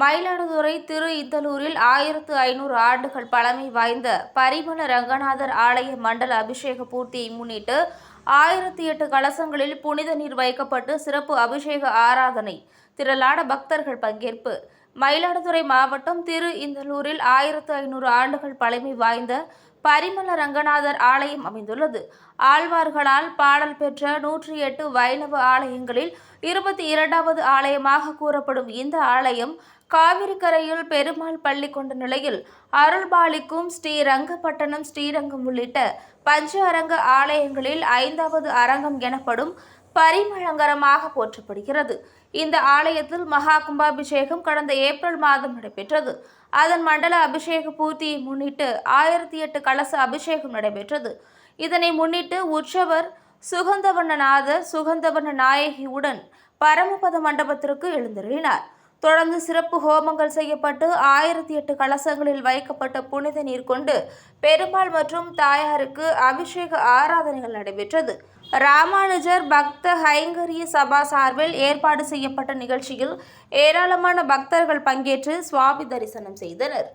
மயிலாடுதுறை திரு இத்தலூரில் ஆயிரத்து ஐநூறு ஆண்டுகள் பழமை வாய்ந்த பரிமள ரங்கநாதர் ஆலய மண்டல அபிஷேக பூர்த்தியை முன்னிட்டு ஆயிரத்தி எட்டு கலசங்களில் புனித நீர் வைக்கப்பட்டு சிறப்பு அபிஷேக ஆராதனை திரளான பக்தர்கள் பங்கேற்பு. மயிலாடுதுறை மாவட்டம் திரு இந்தலூரில் ஆயிரத்து ஐநூறு ஆண்டுகள் பழமை வாய்ந்த பரிமள ரங்கநாதர் ஆலயம் அமைந்துள்ளது. ஆழ்வார்களால் பாடல் பெற்ற நூற்றி எட்டு வைணவ ஆலயங்களில் இருபத்தி இரண்டாவது ஆலயமாக கூறப்படும் இந்த ஆலயம் காவிரி கரையில் பெருமாள் பள்ளி கொண்ட நிலையில் அருள்பாலிக்கும் ஸ்ரீரங்கப்பட்டணம் ஸ்ரீரங்கம் உள்ளிட்ட பஞ்ச அரங்க ஆலயங்களில் ஐந்தாவது அரங்கம் எனப்படும் பரிமளங்கரமாக போற்றப்படுகிறது. இந்த ஆலயத்தில் மகா கும்பாபிஷேகம் கடந்த ஏப்ரல் மாதம் நடைபெற்றது. அதன் மண்டல அபிஷேக பூர்த்தியை முன்னிட்டு ஆயிரத்தி எட்டு கலச அபிஷேகம் நடைபெற்றது. இதனை முன்னிட்டு உற்சவர் சுகந்தவண்ணநாதர் சுகந்தவண்ண நாயகியுடன் பரமபத மண்டபத்திற்கு எழுந்தருளினார். தொடர்ந்து சிறப்பு ஹோமங்கள் செய்யப்பட்டு ஆயிரத்தி எட்டு கலசங்களில் வைக்கப்பட்ட புனித நீர் கொண்டு பெருமாள் மற்றும் தாயாருக்கு அபிஷேக ஆராதனைகள் நடைபெற்றது. ராமானுஜர் பக்த ஹைங்கரிய சபா சார்பில் ஏற்பாடு செய்யப்பட்ட நிகழ்ச்சியில் ஏராளமான பக்தர்கள் பங்கேற்று சுவாமி தரிசனம் செய்தனர்.